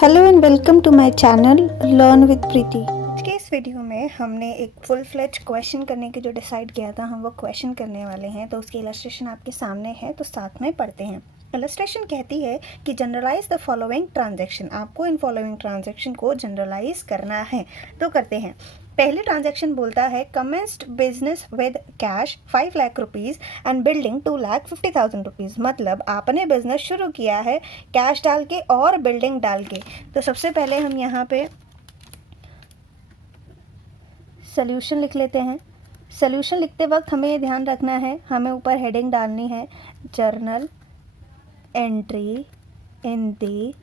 Hello and welcome to my channel learn with Preeti. आज के इस वीडियो में हमने एक फुल फ्लेज क्वेश्चन करने की जो डिसाइड किया था हम वो क्वेश्चन करने वाले हैं। तो उसकी इलस्ट्रेशन आपके सामने है, तो साथ में पढ़ते हैं। इलस्ट्रेशन कहती है कि जनरलाइज द फॉलोइंग ट्रांजैक्शन। आपको इन फॉलोइंग ट्रांजैक्शन को जनरलाइज करना है, तो करते हैं। पहले ट्रांजैक्शन बोलता है commenced business with cash 5 lakh rupees and building 2,50,000 rupees. मतलब आपने बिजनेस शुरू किया है कैश डाल के और बिल्डिंग डाल के। तो सबसे पहले हम यहाँ पे सोल्यूशन लिख लेते हैं। सोल्यूशन लिखते वक्त हमें ये ध्यान रखना है, हमें ऊपर हेडिंग डालनी है journal entry in the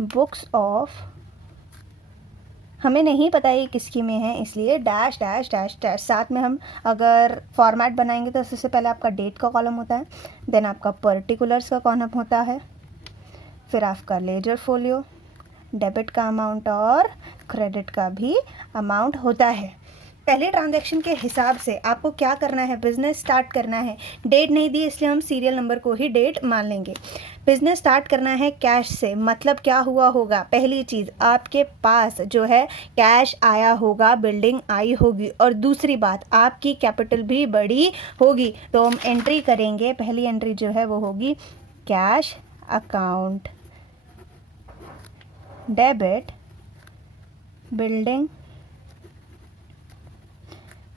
books of. हमें नहीं पता ये किसकी में है, इसलिए डैश डैश डैश डैश। साथ में हम अगर फॉर्मेट बनाएंगे तो सबसे पहले आपका डेट का कॉलम होता है, देन आपका पर्टिकुलर्स का कॉलम होता है, फिर आपका लेजर फोलियो, डेबिट का अमाउंट और क्रेडिट का भी अमाउंट होता है। पहले ट्रांजैक्शन के हिसाब से आपको क्या करना है, बिजनेस स्टार्ट करना है। डेट नहीं दी इसलिए हम सीरियल नंबर को ही डेट मान लेंगे। बिजनेस स्टार्ट करना है कैश से, मतलब क्या हुआ होगा, पहली चीज़ आपके पास जो है कैश आया होगा, बिल्डिंग आई होगी, और दूसरी बात आपकी कैपिटल भी बड़ी होगी। तो हम एंट्री करेंगे, पहली एंट्री जो है वो होगी cash account debit building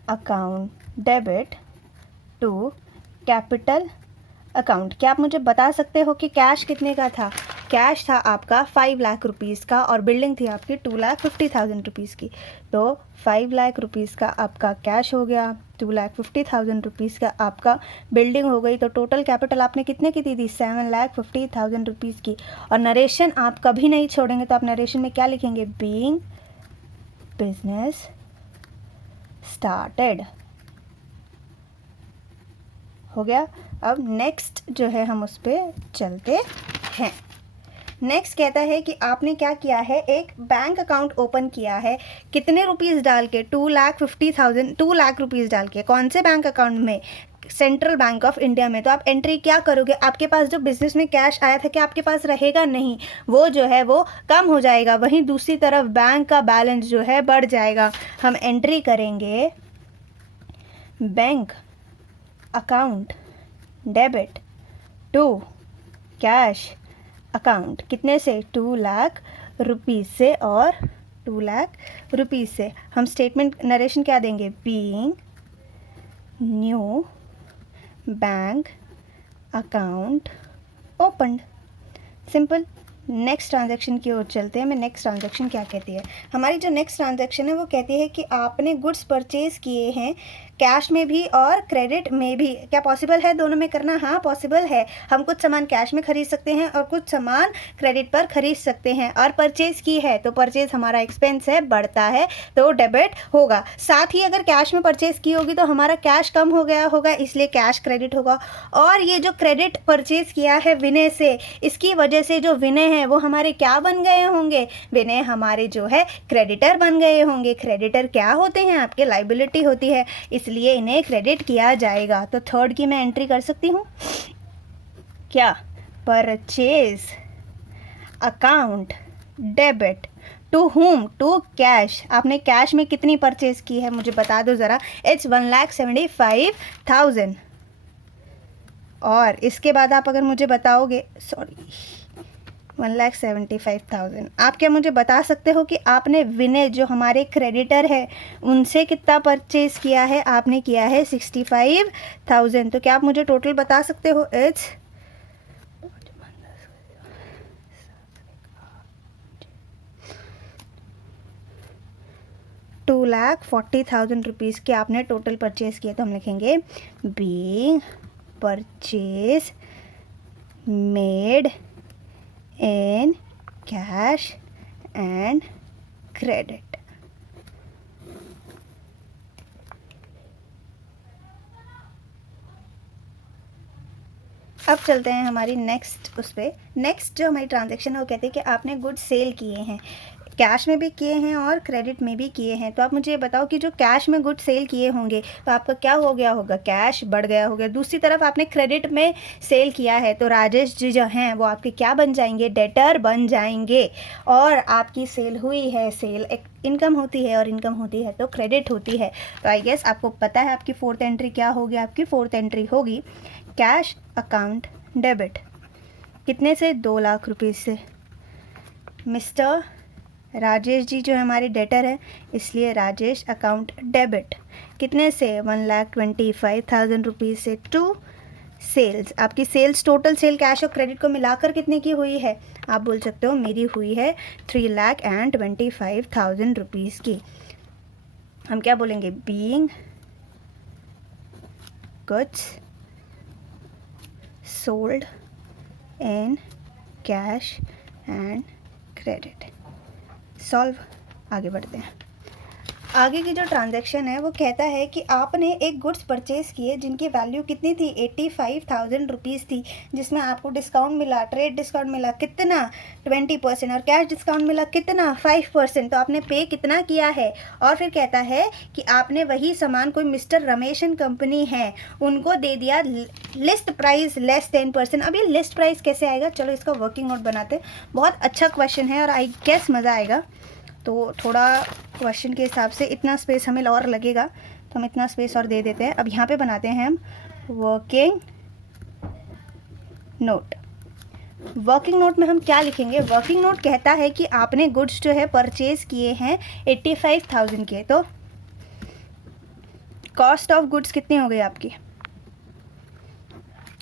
account debit to capital account. क्या आप मुझे बता सकते हो कि कैश कितने का था? कैश था आपका 5 लाख रुपीज़ का और बिल्डिंग थी आपकी 2,50,000 रुपीज़ की। तो 5 लाख रुपीज़ का आपका कैश हो गया, 2,50,000 रुपीज़ का आपका बिल्डिंग हो गई। तो टोटल कैपिटल आपने कितने की दी थी? 7,50,000 रुपीज़ की। और नरेशन आप कभी नहीं छोड़ेंगे, तो आप नरेशन में क्या लिखेंगे? Being business started. हो गया। अब नेक्स्ट जो है हम उस पर चलते हैं। नेक्स्ट कहता है कि आपने क्या किया है, एक बैंक अकाउंट ओपन किया है। कितने रुपीज़ डाल के? 2,50,000, 2 लाख रुपीज़ डाल के। कौन से बैंक अकाउंट में? सेंट्रल बैंक ऑफ इंडिया में। तो आप एंट्री क्या करोगे? आपके पास जो बिजनेस में कैश आया था क्या आपके पास रहेगा? नहीं, वो जो है वो कम हो जाएगा। वहीं दूसरी तरफ बैंक का बैलेंस जो है बढ़ जाएगा। हम एंट्री करेंगे bank account debit to cash account. कितने से? 2 लाख रुपीज़ से। और 2 लाख रुपीज़ से हम स्टेटमेंट नरेशन क्या देंगे? Being new bank account opened. Simple. Next transaction की ओर चलते हैं। मैं नेक्स्ट ट्रांजैक्शन क्या कहती है, हमारी जो नेक्स्ट ट्रांजैक्शन है वो कहती है कि आपने गुड्स परचेज़ किए हैं कैश में भी और क्रेडिट में भी। क्या पॉसिबल है दोनों में करना? हाँ पॉसिबल है। हम कुछ सामान कैश में खरीद सकते हैं और कुछ सामान क्रेडिट पर खरीद सकते हैं। और परचेज़ की है तो परचेज़ हमारा एक्सपेंस है, बढ़ता है, तो डेबिट होगा। साथ ही अगर कैश में परचेज़ की होगी तो हमारा कैश कम हो गया होगा, इसलिए कैश क्रेडिट होगा। और ये जो क्रेडिट परचेज़ किया है विनय से, इसकी वजह से जो विनय है वो हमारे क्या बन गए होंगे? विनय हमारे जो है क्रेडिटर बन गए होंगे। क्रेडिटर क्या होते हैं? आपके लाइबिलिटी होती है, इसलिए इन्हें क्रेडिट किया जाएगा। तो थर्ड की मैं एंट्री कर सकती हूँ क्या? Purchase account debit to whom? To cash. आपने कैश में कितनी परचेज की है मुझे बता दो ज़रा। इट्स 1,75,000। और इसके बाद आप अगर मुझे बताओगे, सॉरी 1,75,000, आप क्या मुझे बता सकते हो कि आपने विनय जो हमारे क्रेडिटर है उनसे कितना परचेज किया है? आपने किया है 65,000। तो क्या आप मुझे टोटल बता सकते हो? इट्स 2,40,000 रुपीज़ के आपने टोटल परचेज किए। तो हम लिखेंगे being purchase made in cash and credit। अब चलते हैं हमारी नेक्स्ट उस पर। नेक्स्ट जो हमारी ट्रांजैक्शन है वो कहते हैं कि आपने गुड्स सेल किए हैं। कैश में भी किए हैं और क्रेडिट में भी किए हैं। तो आप मुझे ये बताओ कि जो कैश में गुड सेल किए होंगे तो आपका क्या हो गया होगा, कैश बढ़ गया होगा। दूसरी तरफ आपने क्रेडिट में सेल किया है तो राजेश जी जो हैं वो आपके क्या बन जाएंगे, डेटर बन जाएंगे। और आपकी सेल हुई है, सेल एक इनकम होती है और इनकम होती है तो क्रेडिट होती है। तो आई गेस आपको पता है आपकी फोर्थ एंट्री क्या होगी। आपकी फोर्थ एंट्री होगी कैश अकाउंट डेबिट। कितने से, 2 लाख रुपये से। मिस्टर राजेश जी जो हमारे डेटर हैं इसलिए राजेश अकाउंट डेबिट। कितने से, 1,25,000 रुपीज़ से टू सेल्स। आपकी सेल्स, टोटल सेल कैश और क्रेडिट को मिलाकर कितने की हुई है, आप बोल सकते हो मेरी हुई है 3,25,000 रुपीज़ की। हम क्या बोलेंगे, being goods sold in cash and credit. Solve. आगे बढ़ते हैं। आगे की जो ट्रांजैक्शन है वो कहता है कि आपने एक गुड्स परचेज़ किए जिनकी वैल्यू कितनी थी, 85,000 रुपीज़ थी, जिसमें आपको डिस्काउंट मिला, ट्रेड डिस्काउंट मिला कितना, 20% और कैश डिस्काउंट मिला कितना, 5%। तो आपने पे कितना किया है। और फिर कहता है कि आपने वही सामान कोई मिस्टर रमेश एंड कंपनी है उनको दे दिया, लिस्ट प्राइस लेस 10%। अब ये लिस्ट प्राइस कैसे आएगा, चलो इसका वर्किंग नोट बनाते हैं। बहुत अच्छा क्वेश्चन है और आई गेस मज़ा आएगा। तो थोड़ा क्वेश्चन के हिसाब से इतना स्पेस हमें और लगेगा तो हम इतना स्पेस और दे देते हैं। अब यहाँ पे बनाते हैं हम वर्किंग नोट। वर्किंग नोट में हम क्या लिखेंगे, वर्किंग नोट कहता है कि आपने गुड्स जो है परचेज किए हैं 85,000 के। तो कॉस्ट ऑफ गुड्स कितनी हो गई आपकी,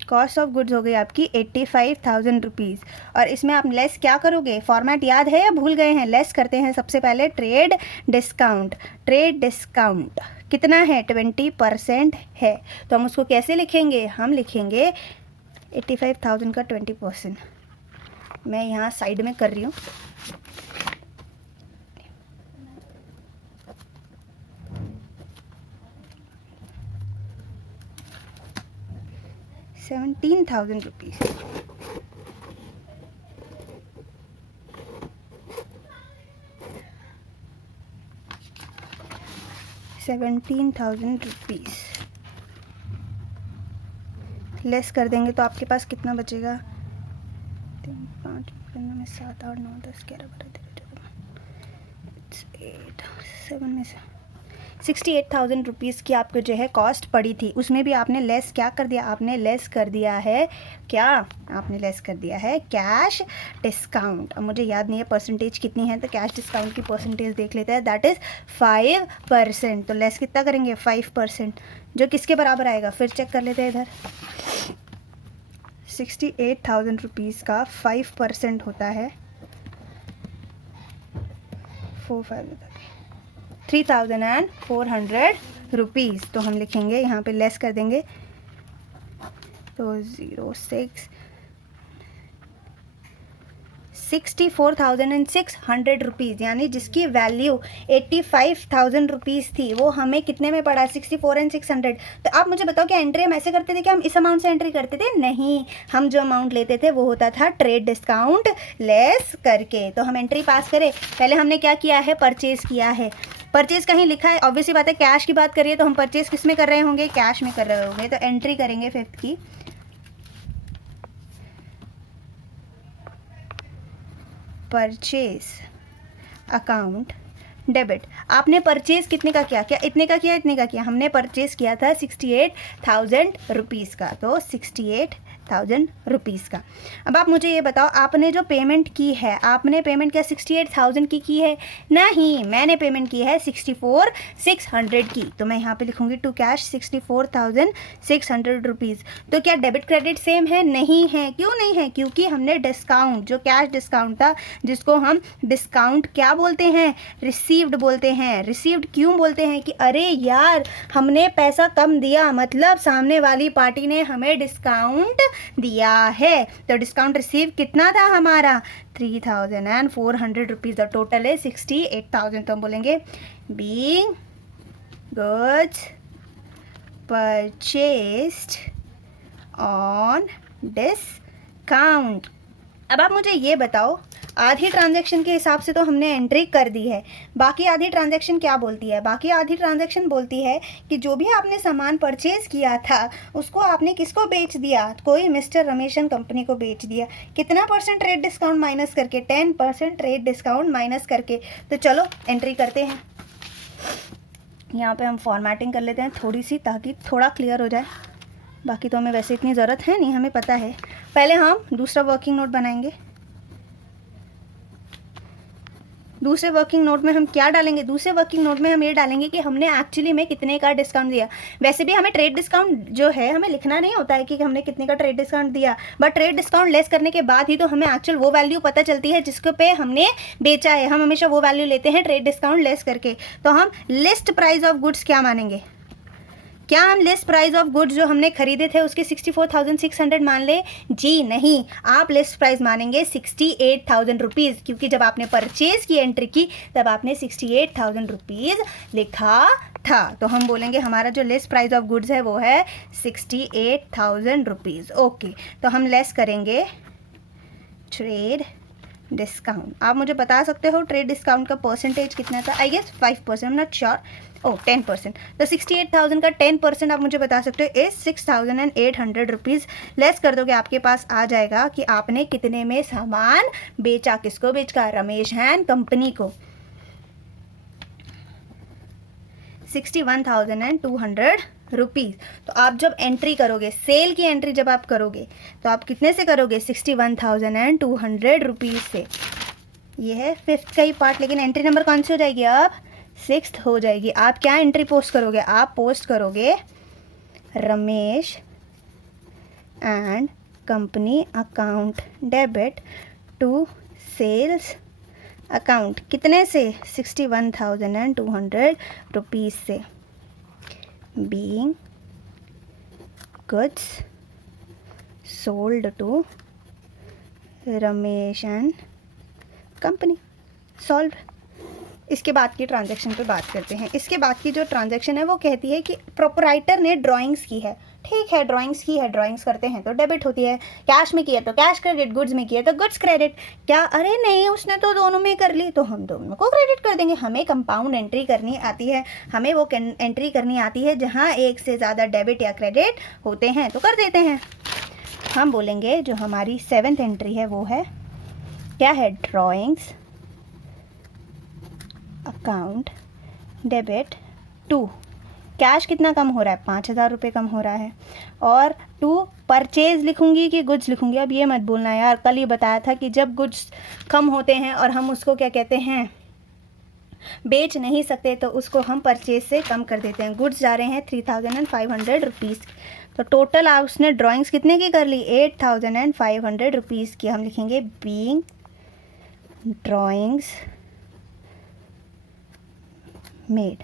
कॉस्ट ऑफ गुड्स हो गई आपकी 85,000 रुपीज़। और इसमें आप लेस क्या करोगे, फॉर्मेट याद है या भूल गए हैं। लेस करते हैं सबसे पहले ट्रेड डिस्काउंट। ट्रेड डिस्काउंट कितना है, 20% है। तो हम उसको कैसे लिखेंगे, हम लिखेंगे 85,000 का 20%। मैं यहाँ साइड में कर रही हूँ। ₹17,000। 17,000 रुपीज़ लेस कर देंगे तो आपके पास कितना बचेगा, 3, 5, 7, 8, 9, 10, 11, 12, 13, 7 में से 68,000 रुपीज़ की आपको जो है कॉस्ट पड़ी थी। उसमें भी आपने लेस क्या कर दिया, आपने लेस कर दिया है क्या, आपने लेस कर दिया है कैश डिस्काउंट। अब मुझे याद नहीं है परसेंटेज कितनी है तो कैश डिस्काउंट की परसेंटेज देख लेते हैं, दैट इज़ 5%। तो लेस कितना करेंगे, 5%, जो किसके बराबर आएगा, फिर चेक कर लेते हैं इधर। 68,000 रुपीज़ का 5% होता है 3,400 रुपीज़। तो हम लिखेंगे यहाँ पे लेस कर देंगे तो 64,600 रुपीज़, यानी जिसकी वैल्यू 85,000 रुपीज़ थी वो हमें कितने में पड़ा, 64 और 600। तो आप मुझे बताओ क्या एंट्री हम ऐसे करते थे कि हम इस अमाउंट से एंट्री करते थे, नहीं, हम जो अमाउंट लेते थे वो होता था ट्रेड डिस्काउंट लेस करके। तो हम एंट्री पास करें, पहले हमने क्या किया है, परचेज़ किया है। परचेज़ कहीं लिखा है, ऑब्वियसली बात है कैश की बात करिए तो हम परचेज़ किस में कर रहे होंगे, कैश में कर रहे होंगे। तो एंट्री करेंगे 5th की, परचेज अकाउंट डेबिट। आपने परचेज कितने का किया, क्या इतने का किया, इतने का किया, हमने परचेज किया था 68,000 रुपीज़ का। तो 68,000 रुपीज़ का। अब आप मुझे ये बताओ आपने जो पेमेंट की है, आपने पेमेंट क्या 68,000 की है, नहीं, मैंने पेमेंट की है 64,600 की। तो मैं यहाँ पे लिखूँगी टू कैश 64,600 रुपीज़। तो क्या डेबिट क्रेडिट सेम है, नहीं है। क्यों नहीं है, क्योंकि हमने डिस्काउंट, जो कैश डिस्काउंट था जिसको हम डिस्काउंट क्या बोलते हैं, रिसीव्ड बोलते हैं। रिसीव्ड क्यों बोलते हैं कि अरे यार हमने पैसा कम दिया, मतलब सामने वाली पार्टी ने हमें डिस्काउंट दिया है। तो डिस्काउंट रिसीव कितना था हमारा, 3,400 रुपीज़। द टोटल है 68,000। तो हम बोलेंगे being goods purchased on discount अब आप मुझे ये बताओ, आधी ट्रांजैक्शन के हिसाब से तो हमने एंट्री कर दी है, बाकी आधी ट्रांजैक्शन क्या बोलती है? बाकी आधी ट्रांजैक्शन बोलती है कि जो भी आपने सामान परचेज़ किया था उसको आपने किसको बेच दिया? कोई मिस्टर रमेशन कंपनी को बेच दिया। कितना परसेंट रेट डिस्काउंट माइनस करके? 10% रेट डिस्काउंट माइनस करके। तो चलो एंट्री करते हैं। यहाँ पे हम फॉर्मेटिंग कर लेते हैं थोड़ी सी, ताकि थोड़ा क्लियर हो जाए। बाकी तो हमें वैसे इतनी ज़रूरत है नहीं, हमें पता है। पहले हम दूसरा वर्किंग नोट बनाएंगे। दूसरे वर्किंग नोट में हम क्या डालेंगे? दूसरे वर्किंग नोट में हम ये डालेंगे कि हमने एक्चुअली में कितने का डिस्काउंट दिया। वैसे भी हमें ट्रेड डिस्काउंट जो है हमें लिखना नहीं होता है कि हमने कितने का ट्रेड डिस्काउंट दिया, बट ट्रेड डिस्काउंट लेस करने के बाद ही तो हमें एक्चुअल वो वैल्यू पता चलती है जिसके पे हमने बेचा है। हम हमेशा वो वैल्यू लेते हैं ट्रेड डिस्काउंट लेस करके। तो हम लिस्ट प्राइस ऑफ गुड्स क्या मानेंगे? क्या हम लिस्ट प्राइस ऑफ गुड्स जो हमने खरीदे थे उसके 64,600 मान ले? जी नहीं, आप लिस्ट प्राइस मानेंगे 68,000 रुपीज़, क्योंकि जब आपने परचेज की एंट्री की तब आपने 68,000 रुपीज़ लिखा था। तो हम बोलेंगे हमारा जो लिस्ट प्राइस ऑफ गुड्स है वो है 68,000 रुपीज़। ओके, तो हम लेस करेंगे ट्रेड डिस्काउंट। आप मुझे बता सकते हो ट्रेड डिस्काउंट का परसेंटेज कितना था? I guess 5%, not sure. Oh 10%। तो 68,000 का 10% आप मुझे बता सकते हो इज 6,800 रुपीज़। लेस कर दोगे आपके पास आ जाएगा कि आपने कितने में सामान बेचा। किसको बेचा? रमेश एंड कंपनी को। 61,200 रुपीज़। तो आप जब एंट्री करोगे, सेल की एंट्री जब आप करोगे तो आप कितने से करोगे? 61,200 रुपीज़ से। ये है फिफ्थ का ही पार्ट, लेकिन एंट्री नंबर कौन सी हो जाएगी? अब सिक्स्थ हो जाएगी। आप क्या एंट्री पोस्ट करोगे? आप पोस्ट करोगे Ramesh and company account debit to sales account. कितने से? 61,200 रुपीज़ से। Being goods sold to Ramesh and company. Solve. इसके बाद की ट्रांजैक्शन पे बात करते हैं। इसके बाद की जो ट्रांजैक्शन है वो कहती है कि प्रोपराइटर ने ड्राइंग्स की है। ठीक है, ड्राइंग्स की है, ड्राइंग्स करते हैं तो डेबिट होती है। कैश में किया तो कैश क्रेडिट, गुड्स में किया तो गुड्स क्रेडिट। क्या? अरे नहीं, उसने तो दोनों में कर ली, तो हम दोनों को क्रेडिट कर देंगे। हमें कंपाउंड एंट्री करनी आती है, हमें वो एंट्री करनी आती है जहाँ एक से ज़्यादा डेबिट या क्रेडिट होते हैं तो कर देते हैं। हम बोलेंगे जो हमारी 7th एंट्री है वो है क्या है? Drawings account debit to cash. कितना कम हो रहा है? 5,000 रुपये कम हो रहा है। और टू परचेज लिखूंगी कि गुड्स लिखूंगी? अब ये मत बोलना यार, कल ही बताया था कि जब गुड्स कम होते हैं और हम उसको क्या कहते हैं, बेच नहीं सकते, तो उसको हम परचेज से कम कर देते हैं। गुड्स जा रहे हैं 3,500 रुपीज़। तो टोटल आप उसने ड्राइंग्स कितने की कर ली? 8,500 रुपीज़ की। हम लिखेंगे बीइंग ड्राइंग्स मेड।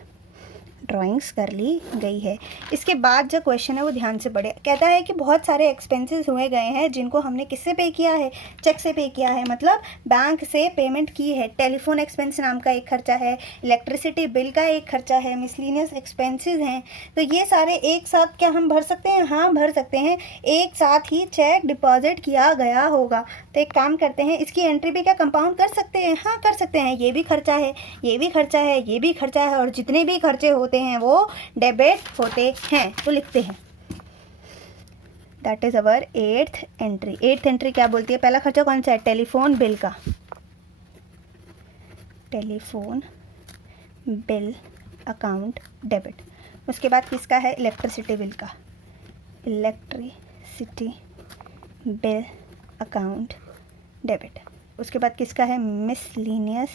ड्राइंग्स कर ली गई है। इसके बाद जो क्वेश्चन है वो ध्यान से पढ़े। कहता है कि बहुत सारे एक्सपेंसेस हुए गए हैं जिनको हमने किससे पे किया है? चेक से पे किया है, मतलब बैंक से पेमेंट की है। टेलीफोन एक्सपेंस नाम का एक खर्चा है, इलेक्ट्रिसिटी बिल का एक खर्चा है, मिसलिनियस एक्सपेंसेस हैं। तो ये सारे एक साथ क्या हम भर सकते हैं? हाँ भर सकते हैं। एक साथ ही चेक डिपॉजिट किया गया होगा। तो एक काम करते हैं, इसकी एंट्री भी क्या कंपाउंड कर सकते हैं? हाँ कर सकते हैं। ये भी खर्चा है, ये भी खर्चा है, ये भी खर्चा है, और जितने भी खर्चे होते हैं वो डेबिट होते हैं। तो लिखते हैं that is our 8th entry. 8th entry क्या बोलती है? पहला खर्चा कौन सा है? टेलीफोन बिल का। Telephone bill account debit. उसके बाद किसका है? इलेक्ट्रिसिटी बिल का। Electricity bill account debit. उसके बाद किसका है? मिसलिनियस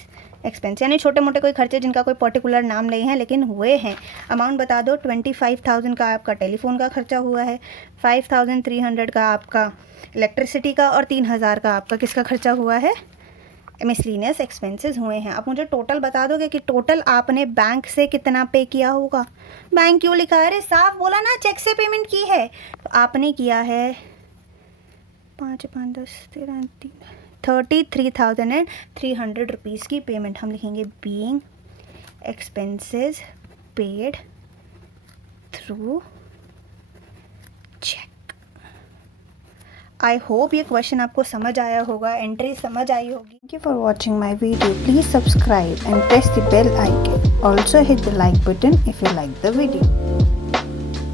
एक्सपेंस, यानी छोटे मोटे कोई खर्चे जिनका कोई पर्टिकुलर नाम नहीं है लेकिन हुए हैं। अमाउंट बता दो। 25,000 का आपका टेलीफोन का खर्चा हुआ है, 5,300 का आपका इलेक्ट्रिसिटी का, और 3,000 का आपका किसका खर्चा हुआ है? मिसलिनियस एक्सपेंसेस हुए हैं। आप मुझे टोटल बता दोगे कि टोटल आपने बैंक से कितना पे किया होगा? बैंक क्यों लिखा है? अरे साफ बोला ना, चेक से पेमेंट की है। तो आपने किया है 5, 5, 10, 13, 33,300 रुपीज़ की पेमेंट। हम लिखेंगे being expenses paid through cheque. I hope ये क्वेश्चन आपको समझ आया होगा, एंट्री समझ आई होगी। Thank you for watching my video. Please subscribe and press the bell icon. Also hit the like button if you like the video.